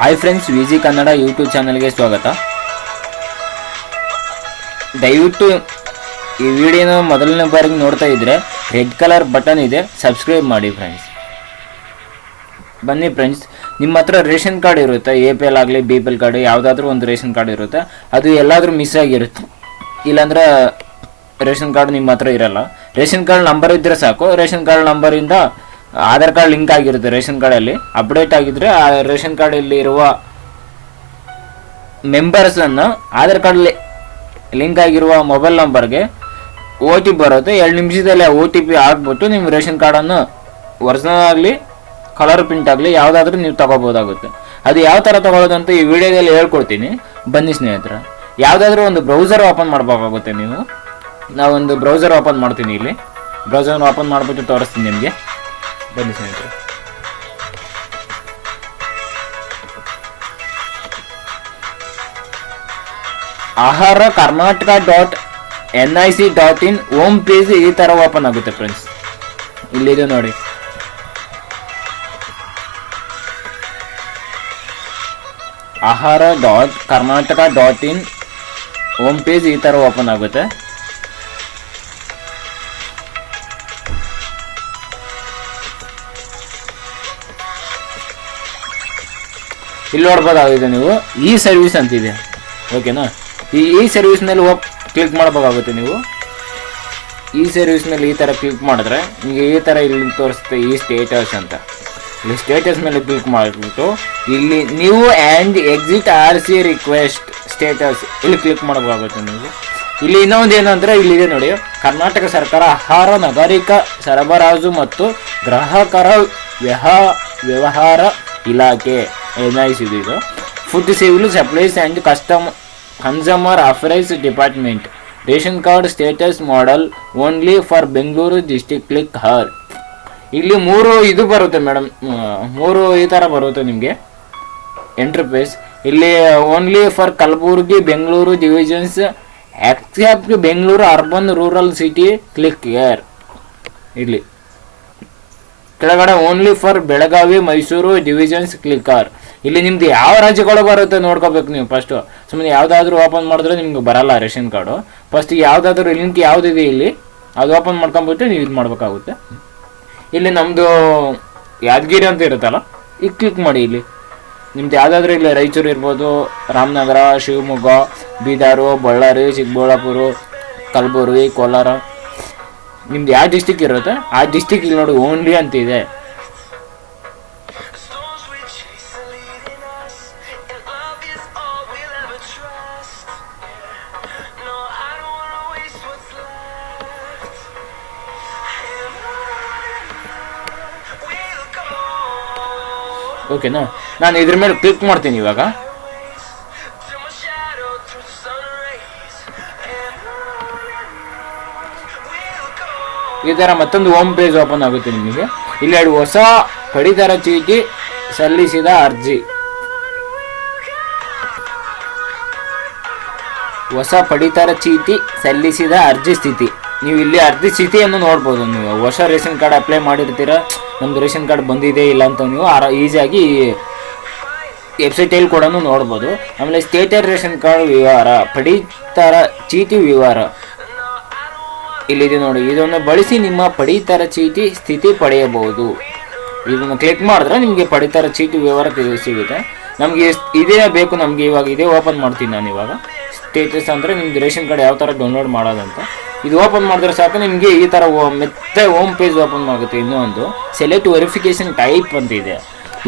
Hi friends, Viji Kannada YouTube ಚಾನಲ್ಗೆ ಸ್ವಾಗತ. ದಯವಿಟ್ಟು ಈ ವಿಡಿಯೋನ ಮೊದಲನೇ ಬಾರಿಗೆ ನೋಡ್ತಾ ಇದ್ದರೆ ರೆಡ್ ಕಲರ್ ಬಟನ್ ಇದೆ, ಸಬ್ಸ್ಕ್ರೈಬ್ ಮಾಡಿ ಫ್ರೆಂಡ್ಸ್. ಬನ್ನಿ ಫ್ರೆಂಡ್ಸ್, ನಿಮ್ಮ ಹತ್ರ ರೇಷನ್ ಕಾರ್ಡ್ ಇರುತ್ತೆ, APL ಆಗಲಿ BPL ಕಾರ್ಡ್ ಯಾವುದಾದ್ರೂ ಒಂದು ರೇಷನ್ ಕಾರ್ಡ್ ಇರುತ್ತೆ. ಅದು ಎಲ್ಲಾದರೂ ಮಿಸ್ ಆಗಿರುತ್ತೆ, ಇಲ್ಲಾಂದ್ರೆ ರೇಷನ್ ಕಾರ್ಡ್ ನಿಮ್ಮ ಹತ್ರ ಇರಲ್ಲ. ರೇಷನ್ ಕಾರ್ಡ್ ನಂಬರ್ ಇದ್ದರೆ ಸಾಕು. ರೇಷನ್ ಕಾರ್ಡ್ ನಂಬರಿಂದ ಆಧಾರ್ ಕಾರ್ಡ್ ಲಿಂಕ್ ಆಗಿರುತ್ತೆ. ರೇಷನ್ ಕಾರ್ಡಲ್ಲಿ ಅಪ್ಡೇಟ್ ಆಗಿದ್ರೆ ಆ ರೇಷನ್ ಕಾರ್ಡಲ್ಲಿ ಇರುವ ಮೆಂಬರ್ಸನ್ನು ಆಧಾರ್ ಕಾರ್ಡ್ ಲಿಂಕ್ ಆಗಿರುವ ಮೊಬೈಲ್ ನಂಬರ್ಗೆ OTP ಬರುತ್ತೆ. 2 ನಿಮಿಷದಲ್ಲಿ ಆ OTP ಹಾಕ್ಬಿಟ್ಟು ನಿಮ್ಮ ರೇಷನ್ ಕಾರ್ಡನ್ನು ಒರಿಜಿನಲ್ ಆಗಲಿ ಕಲರ್ ಪ್ರಿಂಟ್ ಆಗಲಿ ಯಾವುದಾದ್ರೂ ನೀವು ತಗೋಬೋದಾಗುತ್ತೆ. ಅದು ಯಾವ ಥರ ತಗೊಳ್ಳೋದಂತ ಈ ವಿಡಿಯೋದಲ್ಲಿ ಹೇಳ್ಕೊಡ್ತೀನಿ. ಬನ್ನಿ ಸ್ನೇಹಿತರೆ, ಯಾವುದಾದ್ರೂ ಒಂದು ಬ್ರೌಸರ್ ಓಪನ್ ಮಾಡಬೇಕಾಗುತ್ತೆ ನೀವು. ನಾವೊಂದು ಬ್ರೌಸರ್ ಓಪನ್ ಮಾಡ್ತೀನಿ. ಇಲ್ಲಿ ಬ್ರೌಸರ್ ಓಪನ್ ಮಾಡಿಬಿಟ್ಟು ತೋರಿಸ್ತೀನಿ ನಿಮಗೆ. ಬನ್ನಿ ಸ್ನೇಹಿತರೆ, ಆಹಾರ ಕರ್ನಾಟಕ .nic.in ಹೋಮ್ ಪೇಜ್ ಈ ಥರ ಓಪನ್ ಆಗುತ್ತೆ ಫ್ರೆಂಡ್ಸ್. ಇಲ್ಲಿದೆ ನೋಡಿ, ಆಹಾರ .ಕರ್ನಾಟಕ.in ಹೋಮ್ ಪೇಜ್ ಈ ಥರ ಓಪನ್ ಆಗುತ್ತೆ. ಇಲ್ಲಿ ನೋಡ್ಬೋದಾಗಿದೆ ನೀವು, ಈ ಸರ್ವಿಸ್ ಅಂತಿದೆ. ಓಕೆನಾ, ಈ ಸರ್ವಿಸ್ ಮೇಲೆ ಕ್ಲಿಕ್ ಮಾಡಬೇಕಾಗುತ್ತೆ ನೀವು. ಈ ಸರ್ವಿಸ್ ಮೇಲೆ ಈ ಥರ ಕ್ಲಿಕ್ ಮಾಡಿದ್ರೆ ನಿಮಗೆ ಈ ಥರ ಇಲ್ಲಿ ತೋರಿಸುತ್ತೆ, ಈ ಸ್ಟೇಟಸ್ ಅಂತ. ಇಲ್ಲಿ ಸ್ಟೇಟಸ್ ಮೇಲೆ ಕ್ಲಿಕ್ ಮಾಡಿಬಿಟ್ಟು ಇಲ್ಲಿ new and exit RC request status ಇಲ್ಲಿ ಕ್ಲಿಕ್ ಮಾಡಬೇಕಾಗುತ್ತೆ ನೀವು. ಇಲ್ಲಿ ಇನ್ನೊಂದು ಏನಂದರೆ ಇಲ್ಲಿದೆ ನೋಡಿ, ಕರ್ನಾಟಕ ಸರ್ಕಾರ ಆಹಾರ ನಾಗರಿಕ ಸರಬರಾಜು ಮತ್ತು ಗ್ರಾಹಕರ ವ್ಯವಹಾರ ಇಲಾಖೆ NIC ಇದು. Food civil supplies and consumer affairs department ration card status model only for Bengaluru district. Click here. ಇಲ್ಲಿ 3 ಇದು ಬರುತ್ತೆ ಮೇಡಮ್, 3 ಈ ಥರ ಬರುತ್ತೆ ನಿಮಗೆ ಇಂಟರ್ಫೇಸ್. ಇಲ್ಲಿ only for Kalaburagi Bengaluru divisions except Bengaluru urban rural city. Click here. ಇಲ್ಲಿ ಕೆಳಗಡೆ only for Belagavi Mysuru divisions. Click here. ಇಲ್ಲಿ ನಿಮ್ದು ಯಾವ ರಾಜ್ಯಗಳು ಬರುತ್ತೆ ನೋಡ್ಕೋಬೇಕು ನೀವು. ಫಸ್ಟು ಸುಮ್ಮನೆ ಯಾವುದಾದ್ರೂ ಓಪನ್ ಮಾಡಿದ್ರೆ ನಿಮ್ಗೆ ಬರಲ್ಲ ರೇಷನ್ ಕಾರ್ಡು. ಫಸ್ಟ್ ಯಾವುದಾದ್ರೂ ಲಿಂಕ್ ಯಾವುದಿದೆ ಇಲ್ಲಿ ಅದು ಓಪನ್ ಮಾಡ್ಕೊಂಬಿಟ್ಟು ನೀವು ಇದು ಮಾಡಬೇಕಾಗುತ್ತೆ. ಇಲ್ಲಿ ನಮ್ಮದು ಯಾದಗಿರಿ ಅಂತ ಇರುತ್ತಲ್ಲ, ಈಗ ಕ್ಲಿಕ್ ಮಾಡಿ. ಇಲ್ಲಿ ನಿಮ್ದು ಯಾವುದಾದ್ರೂ ಇಲ್ಲಿ ರಾಯಚೂರು ಇರ್ಬೋದು, ರಾಮನಗರ, ಶಿವಮೊಗ್ಗ, ಬೀದರು, ಬಳ್ಳಾರಿ, ಚಿಕ್ಕಬಳ್ಳಾಪುರ, ಕಲಬುರಗಿ, ಕೋಲಾರ, ನಿಮ್ದು ಯಾವ ಡಿಸ್ಟಿಕ್ ಇರುತ್ತೆ ಆ ಡಿಸ್ಟಿಕ್ ಇಲ್ಲಿ ನೋಡಿ ಓನ್ಲಿ ಅಂತ ಇದೆ. ಓಕೆನಾ, ನಾನು ಇದ್ರ ಮೇಲೆ ಕ್ಲಿಕ್ ಮಾಡ್ತೀನಿ ಇವಾಗ. ಈ ಥರ ಮತ್ತೊಂದು ಹೋಮ್ ಪೇಜ್ ಓಪನ್ ಆಗುತ್ತೆ ನಿಮಗೆ. ಇಲ್ಲಿ 2 ಹೊಸ ಪಡಿತರ ಚೀಟಿ ಸಲ್ಲಿಸಿದ ಅರ್ಜಿ, ಹೊಸ ಪಡಿತರ ಚೀಟಿ ಸಲ್ಲಿಸಿದ ಅರ್ಜಿ ಸ್ಥಿತಿ. ನೀವು ಇಲ್ಲಿ ಅರ್ಜಿ ಸ್ಥಿತಿಯನ್ನು ನೋಡ್ಬೋದು. ನೀವು ಹೊಸ ರೇಷನ್ ಕಾರ್ಡ್ ಅಪ್ಲೈ ಮಾಡಿರ್ತೀರ, ನಮ್ಮದು ರೇಷನ್ ಕಾರ್ಡ್ ಬಂದಿದೆ ಇಲ್ಲ ಅಂತ ನೀವು ಈಸಿಯಾಗಿ ವೆಬ್ಸೈಟಲ್ಲಿ ಕೂಡ ನೋಡ್ಬೋದು. ಆಮೇಲೆ ಸ್ಟೇಟಸ್ ರೇಷನ್ ಕಾರ್ಡ್ ವಿವರ, ಪಡಿತರ ಚೀಟಿ ವಿವರ ಇಲ್ಲಿದೆ ನೋಡಿ. ಇದನ್ನು ಬಳಸಿ ನಿಮ್ಮ ಪಡಿತರ ಚೀಟಿ ಸ್ಥಿತಿ ಪಡೆಯಬಹುದು. ಇದನ್ನು ಕ್ಲಿಕ್ ಮಾಡಿದ್ರೆ ನಿಮಗೆ ಪಡಿತರ ಚೀಟಿ ವಿವರ ಸಿಗುತ್ತೆ. ನಮಗೆ ಇದೇ ಬೇಕು, ನಮಗೆ ಇವಾಗ ಇದೇ ಓಪನ್ ಮಾಡ್ತೀನಿ ನಾನು ಇವಾಗ. ಸ್ಟೇಟಸ್ ಅಂದರೆ ನಿಮ್ದು ರೇಷನ್ ಕಾರ್ಡ್ ಯಾವ ಥರ ಡೌನ್ಲೋಡ್ ಮಾಡೋದಂತ ಇದು ಓಪನ್ ಮಾಡಿದ್ರೆ ಸಾಕು. ನಿಮಗೆ ಈ ಥರ ಮತ್ತೆ ಹೋಮ್ ಪೇಜ್ ಓಪನ್ ಆಗುತ್ತೆ. ಇನ್ನೊಂದು ಸೆಲೆಕ್ಟ್ ವೆರಿಫಿಕೇಷನ್ ಟೈಪ್ ಅಂತ ಇದೆ.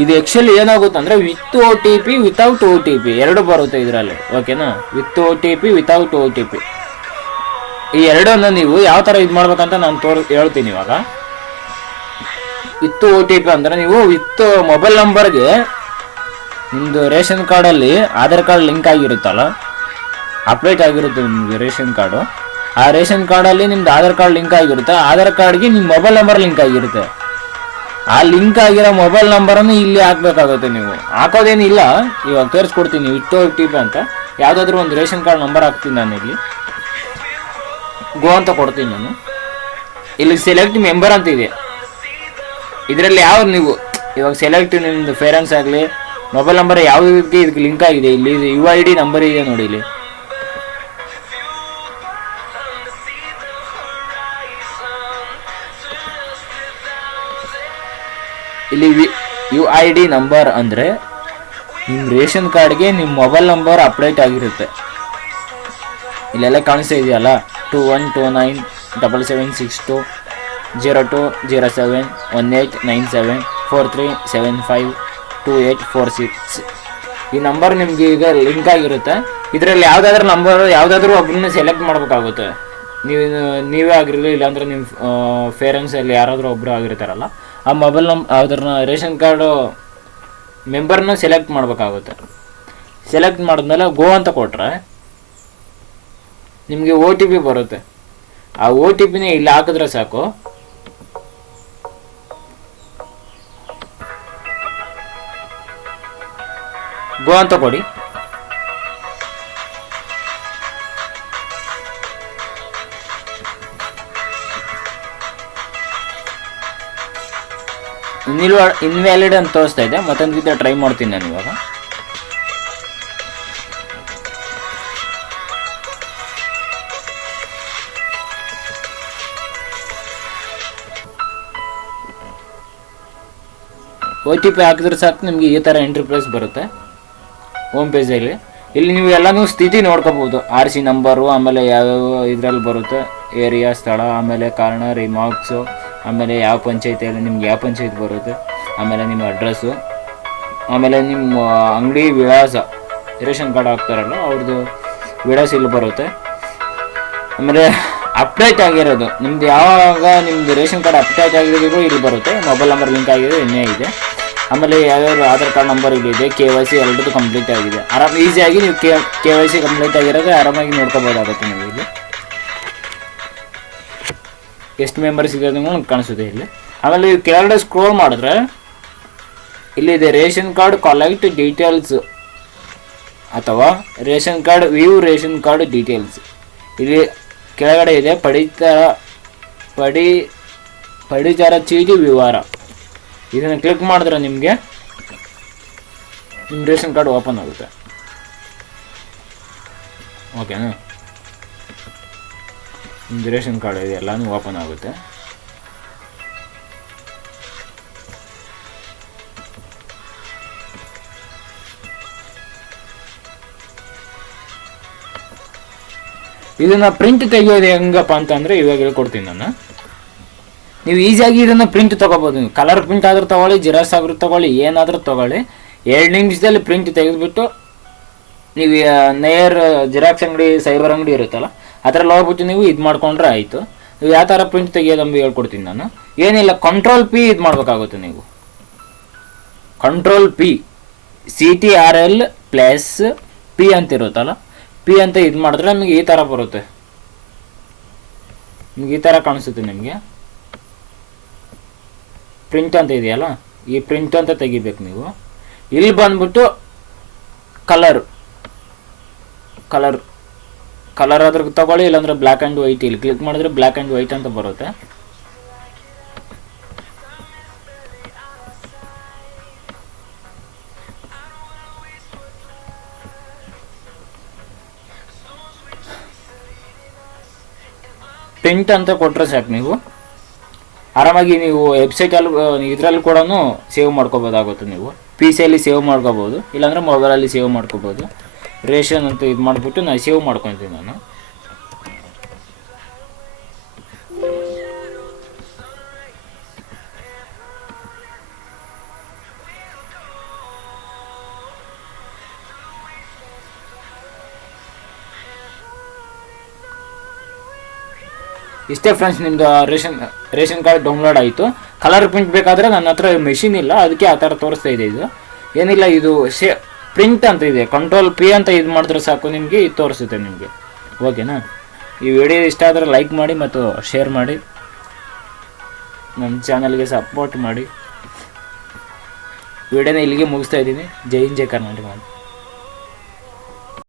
ಇದು ಆ್ಯಕ್ಚುಲಿ ಏನಾಗುತ್ತೆ ಅಂದರೆ ವಿತ್ OTP ವಿತೌಟ್ OTP ಎರಡು ಬರುತ್ತೆ ಇದರಲ್ಲಿ. ಓಕೆನಾ, ವಿತ್ OTP ವಿತೌಟ್ OTP ಈ ಎರಡನ್ನು ನೀವು ಯಾವ ಥರ ಇದು ಮಾಡ್ಬೇಕಂತ ನಾನು ಹೇಳ್ತೀನಿ ಇವಾಗ. ವಿತ್ OTP ಅಂದರೆ ನೀವು ವಿತ್ ಮೊಬೈಲ್ ನಂಬರ್ಗೆ ನಿಮ್ಮದು ರೇಷನ್ ಕಾರ್ಡಲ್ಲಿ ಆಧಾರ್ ಕಾರ್ಡ್ ಲಿಂಕ್ ಆಗಿರುತ್ತಲ್ಲ, ಅಪ್ಡೇಟ್ ಆಗಿರುತ್ತೆ ನಿಮ್ಮದು ರೇಷನ್ ಕಾರ್ಡು. ಆ ರೇಷನ್ ಕಾರ್ಡಲ್ಲಿ ನಿಮ್ದು ಆಧಾರ್ ಕಾರ್ಡ್ ಲಿಂಕ್ ಆಗಿರುತ್ತೆ. ಆಧಾರ್ ಕಾರ್ಡ್ಗೆ ನಿಮ್ಮ ಮೊಬೈಲ್ ನಂಬರ್ ಲಿಂಕ್ ಆಗಿರುತ್ತೆ. ಆ ಲಿಂಕ್ ಆಗಿರೋ ಮೊಬೈಲ್ ನಂಬರನ್ನು ಇಲ್ಲಿ ಹಾಕಬೇಕಾಗುತ್ತೆ. ನೀವು ಹಾಕೋದೇನಿಲ್ಲ, ಇವಾಗ ತೋರಿಸ್ಕೊಡ್ತೀನಿ. ವಿತ್ OTP ಅಂತ ಯಾವುದಾದ್ರೂ ಒಂದು ರೇಷನ್ ಕಾರ್ಡ್ ನಂಬರ್ ಹಾಕ್ತೀನಿ ನಾನು. ಇಲ್ಲಿ ಗೋ ಅಂತ ಕೊಡ್ತೀನಿ ನಾನು. ಇಲ್ಲಿ ಸೆಲೆಕ್ಟ್ ಮೆಂಬರ್ ಅಂತ ಇದೆ. ಇದರಲ್ಲಿ ಯಾವ ನೀವು ಇವಾಗ ಸೆಲೆಕ್ಟ್ ನಿಮ್ಮದು ಪೇರೆಂಟ್ಸ್ ಆಗಲಿ ಮೊಬೈಲ್ ನಂಬರ್ ಯಾವುದಕ್ಕೆ ಇದಕ್ಕೆ ಲಿಂಕ್ ಆಗಿದೆ, ಇಲ್ಲಿ ಯು ಐ ಡಿ ನಂಬರ್ ಇದೆ ನೋಡಿ ಇಲ್ಲಿ. ಇಲ್ಲಿ ಯು ಐ ಡಿ ನಂಬರ್ ಅಂದರೆ ನಿಮ್ಮ ರೇಷನ್ ಕಾರ್ಡ್ಗೆ ನಿಮ್ಮ ಮೊಬೈಲ್ ನಂಬರ್ ಅಪ್ಡೇಟ್ ಆಗಿರುತ್ತೆ. ಇಲ್ಲೆಲ್ಲ ಕಾಣಿಸ್ತಾ ಇದೆಯಲ್ಲ 2129770207189743752846 ಈ ನಂಬರ್ ನಿಮಗೆ ಈಗ ಲಿಂಕ್ ಆಗಿರುತ್ತೆ. ಇದರಲ್ಲಿ ಯಾವುದಾದ್ರೂ ಒಬ್ಬರನ್ನ ಸೆಲೆಕ್ಟ್ ಮಾಡಬೇಕಾಗುತ್ತೆ. ನೀವೇ ಆಗಿರಲಿ, ಇಲ್ಲಾಂದರೆ ನಿಮ್ಮ ಪೇರೆಂಟ್ಸಲ್ಲಿ ಯಾರಾದರೂ ಒಬ್ಬರು ಆಗಿರ್ತಾರಲ್ಲ, ಆ ಮೊಬೈಲ್ ಅದನ್ನ ರೇಷನ್ ಕಾರ್ಡು ಮೆಂಬರ್ನ ಸೆಲೆಕ್ಟ್ ಮಾಡಬೇಕಾಗುತ್ತೆ. ಸೆಲೆಕ್ಟ್ ಮಾಡಿದ್ಮೇಲೆ ಗೋ ಅಂತ ಕೊಟ್ಟರೆ ನಿಮಗೆ ಒ ಟಿ ಪಿ ಬರುತ್ತೆ. ಆ ಒ ಟಿ ಪಿನ ಇಲ್ಲಿ ಹಾಕಿದ್ರೆ ಸಾಕು. ಗೋ ಅಂತ ಕೊಡಿ. ಇನ್ವ್ಯಾಲಿಡ್ ಅಂತ ತೋರಿಸ್ತಾ ಇದೆ. ಮತ್ತೊಂದು ಟ್ರೈ ಮಾಡ್ತೀನಿ ನಾನು ಇವಾಗ. ಒ ಟಿ ಪಿ ಹಾಕಿದ್ರೆ ಸಾಕು ನಿಮಗೆ ಈ ಥರ ಎಂಟ್ರಿ ಪ್ರೈಸ್ ಬರುತ್ತೆ ಹೋಮ್ ಪೇಜಲ್ಲಿ. ಇಲ್ಲಿ ನೀವು ಎಲ್ಲನೂ ಸ್ಥಿತಿ ನೋಡ್ಕೋಬೋದು. ಆರ್ ಸಿ ನಂಬರು, ಆಮೇಲೆ ಯಾವ್ಯಾವ ಇದರಲ್ಲಿ ಬರುತ್ತೆ, ಏರಿಯಾ, ಸ್ಥಳ, ಆಮೇಲೆ ಕಾರಣ, ರಿಮಾರ್ಕ್ಸು, ಆಮೇಲೆ ಯಾವ ಪಂಚಾಯತಿಯಲ್ಲಿ ನಿಮ್ಗೆ ಯಾವ ಪಂಚಾಯತ್ ಬರುತ್ತೆ, ಆಮೇಲೆ ನಿಮ್ಮ ಅಡ್ರೆಸ್ಸು, ಆಮೇಲೆ ನಿಮ್ಮ ಅಂಗಡಿ ವಿಳಾಸ, ರೇಷನ್ ಕಾರ್ಡ್ ಹಾಕ್ತಾರಲ್ಲ ಅವ್ರದ್ದು ವಿಳಾಸ ಇಲ್ಲಿ ಬರುತ್ತೆ. ಆಮೇಲೆ ಅಪ್ಡೇಟ್ ಆಗಿರೋದು ನಿಮ್ದು, ಯಾವಾಗ ನಿಮ್ಮದು ರೇಷನ್ ಕಾರ್ಡ್ ಅಪ್ಡೇಟ್ ಆಗಿರೋದು ಇಲ್ಲಿ ಬರುತ್ತೆ. ಮೊಬೈಲ್ ನಂಬರ್ ಲಿಂಕ್ ಆಗಿದೆ, ಇನ್ನೇ ಇದೆ. ಆಮೇಲೆ ಯಾವ್ಯಾವ ಆಧಾರ್ ಕಾರ್ಡ್ ನಂಬರ್ ಇಲ್ಲಿದೆ, KYC ಎರಡದು ಕಂಪ್ಲೀಟ್ ಆಗಿದೆ. ಈಸಿಯಾಗಿ ನೀವು KYC ಕಂಪ್ಲೀಟ್ ಆಗಿರೋದು ಆರಾಮಾಗಿ ನೋಡ್ಕೋಬೋದಾಗುತ್ತೆ ನೀವು. ಇಲ್ಲಿ ಎಷ್ಟು ಮೆಂಬರ್ಸ್ ಇದೆ ಅನ್ನೋದು ಕಾಣಿಸುತ್ತೆ ಇಲ್ಲಿ. ಆಮೇಲೆ ನೀವು ಕೆಳಗಡೆ ಸ್ಕ್ರೋಲ್ ಮಾಡಿದ್ರೆ ಇಲ್ಲಿದೆ ರೇಷನ್ ಕಾರ್ಡ್ ಕಲೆಕ್ಟ್ ಡೀಟೇಲ್ಸ್ ಅಥವಾ ration card view ration card details. ಇಲ್ಲಿ ಕೆಳಗಡೆ ಇದೆ ಪಡಿತರ ಚೀಟಿ ವಿವರ. ಇದನ್ನು ಕ್ಲಿಕ್ ಮಾಡಿದ್ರೆ ನಿಮಗೆ ನಿಮ್ಮ ರೇಷನ್ ಕಾರ್ಡ್ ಓಪನ್ ಆಗುತ್ತೆ. ಓಕೆನಾ? ನಿಮ್ಮದು ರೇಷನ್ ಕಾರ್ಡ್ ಇದೆ ಎಲ್ಲನೂ ಓಪನ್ ಆಗುತ್ತೆ. ಇದನ್ನು ಪ್ರಿಂಟ್ ತೆಗೆಯೋದು ಹೆಂಗಪ್ಪ ಅಂತಂದರೆ ಇವಾಗ ಹೇಳ್ಕೊಡ್ತೀನಿ ನಾನು. ನೀವು ಈಸಿಯಾಗಿ ಇದನ್ನು ಪ್ರಿಂಟ್ ತೊಗೋಬೋದು. ನೀವು ಕಲರ್ ಪ್ರಿಂಟ್ ಆದರೂ ತೊಗೊಳ್ಳಿ, ಜಿರಾಕ್ಸ್ ಆದರೂ ತೊಗೊಳ್ಳಿ, ಏನಾದರೂ ತೊಗೊಳ್ಳಿ. 2 ನಿಮಿಷದಲ್ಲಿ ಪ್ರಿಂಟ್ ತೆಗೆದುಬಿಟ್ಟು ನೀವು ನೇರ್ ಜಿರಾಕ್ಸ್ ಅಂಗಡಿ, ಸೈಬರ್ ಅಂಗಡಿ ಇರುತ್ತಲ್ಲ, ಅದರಲ್ಲಿ ಹೋಗ್ಬಿಟ್ಟು ನೀವು ಇದು ಮಾಡ್ಕೊಂಡ್ರೆ ಆಯಿತು. ನೀವು ಯಾವ ಥರ ಪ್ರಿಂಟ್ ತೆಗಿಯೋದಂಬ ಹೇಳ್ಕೊಡ್ತೀನಿ ನಾನು. ಏನಿಲ್ಲ, ಕಂಟ್ರೋಲ್ P ಇದು ಮಾಡಬೇಕಾಗುತ್ತೆ ನೀವು. ಕಂಟ್ರೋಲ್ P CTRL+P ಅಂತ ಇರುತ್ತಲ್ಲ, P ಅಂತ ಇದು ಮಾಡಿದ್ರೆ ನಿಮಗೆ ಈ ಥರ ಬರುತ್ತೆ. ನಿಮ್ಗೆ ಈ ಥರ ಕಾಣಿಸುತ್ತೆ. ನಿಮಗೆ ಪ್ರಿಂಟ್ ಅಂತ ಇದೆಯಲ್ಲ, ಈ ಪ್ರಿಂಟ್ ಅಂತ ತೆಗಿಬೇಕು ನೀವು. ಇಲ್ಲಿ ಬಂದ್ಬಿಟ್ಟು ಕಲರ್ ಆದ್ರೂ ತಗೊಳ್ಳಿ, ಇಲ್ಲಾಂದ್ರೆ ಬ್ಲ್ಯಾಕ್ ಆ್ಯಂಡ್ ವೈಟ್. ಇಲ್ಲಿ ಕ್ಲಿಕ್ ಮಾಡಿದ್ರೆ ಬ್ಲ್ಯಾಕ್ ಆ್ಯಂಡ್ ವೈಟ್ ಅಂತ ಬರುತ್ತೆ. ಪ್ರಿಂಟ್ ಅಂತ ಕೊಟ್ಟರೆ ಸಾಕು. ನೀವು ಆರಾಮಾಗಿ ನೀವು ವೆಬ್ಸೈಟಲ್ಲಿ ಇದರಲ್ಲಿ ಕೂಡ ಸೇವ್ ಮಾಡ್ಕೋಬೋದಾಗುತ್ತೆ. ನೀವು PC-ಯಲ್ಲಿ ಸೇವ್ ಮಾಡ್ಕೋಬೋದು, ಇಲ್ಲಾಂದರೆ ಮೊಬೈಲಲ್ಲಿ ಸೇವ್ ಮಾಡ್ಕೋಬೋದು. ರೇಷನ್ ಅಂತ ಇದು ಮಾಡಿಬಿಟ್ಟು ನಾನು ಸೇವ್ ಮಾಡ್ಕೊತೀನಿ ನಾನು. ಇಷ್ಟೇ ಫ್ರೆಂಡ್ಸ್, ನಿಮ್ಮದು ರೇಷನ್ ಕಾರ್ಡ್ ಡೌನ್ಲೋಡ್ ಆಯಿತು. ಕಲರ್ ಪ್ರಿಂಟ್ ಬೇಕಾದರೆ ನನ್ನ ಹತ್ರ ಮೆಷಿನ್ ಇಲ್ಲ, ಅದಕ್ಕೆ ಆ ಥರ ತೋರಿಸ್ತಾ ಇದೆ. ಇದು ಏನಿಲ್ಲ, ಇದು ಪ್ರಿಂಟ್ ಅಂತ ಇದೆ. ಕಂಟ್ರೋಲ್ P ಅಂತ ಇದು ಮಾಡಿದ್ರೆ ಸಾಕು, ನಿಮಗೆ ಇದು ತೋರಿಸುತ್ತೆ ನಿಮಗೆ. ಓಕೆನಾ? ಈ ವಿಡಿಯೋ ಇಷ್ಟ ಆದರೆ ಲೈಕ್ ಮಾಡಿ ಮತ್ತು ಶೇರ್ ಮಾಡಿ, ನಮ್ಮ ಚಾನಲ್ಗೆ ಸಪೋರ್ಟ್ ಮಾಡಿ. ವಿಡಿಯೋನ ಇಲ್ಲಿಗೆ ಮುಗಿಸ್ತಾ ಇದ್ದೀನಿ. ಜೈ ಹಿಂದ್, ಜೈ ಕರ್ನಾಟಕ.